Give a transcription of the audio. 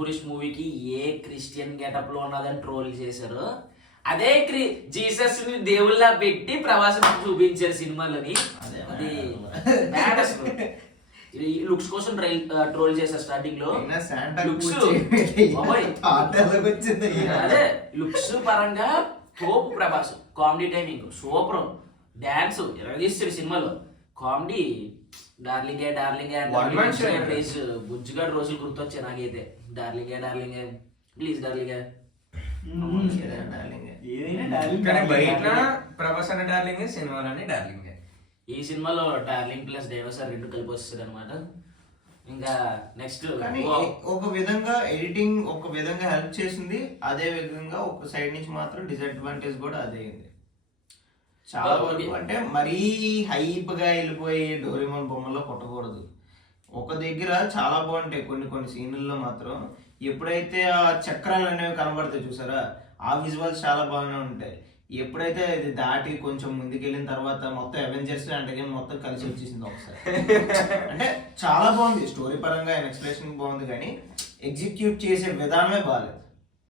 Tourist మూవీకి a Christian getup లో ఉన్నదని ట్రోల్ చేశారు. అదే జీసస్ ని దేవుళ్ళ పెట్టి ప్రవాసం చూపించారు సినిమాలని. అది బ్యాడ్ అసలు. లుక్స్ కోసం ట్రోల్ చేశారు స్టార్టింగ్ లో. అదే లుక్స్ పరంగా తోపు Prabhas, comedy timing super, dance తీస్తాడు సినిమాలో. కామెడీ డార్లింగే డార్లింగే బుజ్జుగాడు రోజులు గుర్తొచ్చాయి నాకైతే. డార్లింగే డార్లింగే ప్లీజ్ డార్లింగే. ప్రభాస్ అనే డార్లింగే, సినిమాలోనే డార్లింగే. ఈ సినిమాలో డార్లింగ్ ప్లస్ దేవసార్ రెండు కలిపి వస్తుంది అనమాట. ఇంకా నెక్స్ట్ ఒక విధంగా ఎడిటింగ్ ఒక విధంగా హెల్ప్ చేసింది, అదే విధంగా ఒక సైడ్ నుంచి మాత్రం డిసడ్వాంటేజ్ కూడా అదే. చాలా వరకు అంటే మరీ హైప్ గా వెళ్ళిపోయి డోరేమోన్ బొమ్మలో కొట్టకూడదు. ఒక దగ్గర చాలా బాగుంటాయి కొన్ని సీన్లలో మాత్రం. ఎప్పుడైతే ఆ చక్రాలు అనేవి కనబడతాయి చూసారా, ఆ విజువల్స్ చాలా బాగానే ఉంటాయి. ఎప్పుడైతే ఇది దాటి కొంచెం ముందుకెళ్ళిన తర్వాత మొత్తం అవెంజర్స్ అంటే మొత్తం కలిసి వచ్చేసింది ఒకసారి. అంటే చాలా బాగుంది స్టోరీ పరంగా, ఎక్స్ప్రెషన్ బాగుంది, కానీ ఎగ్జిక్యూట్ చేసే విధానమే బాగాలేదు.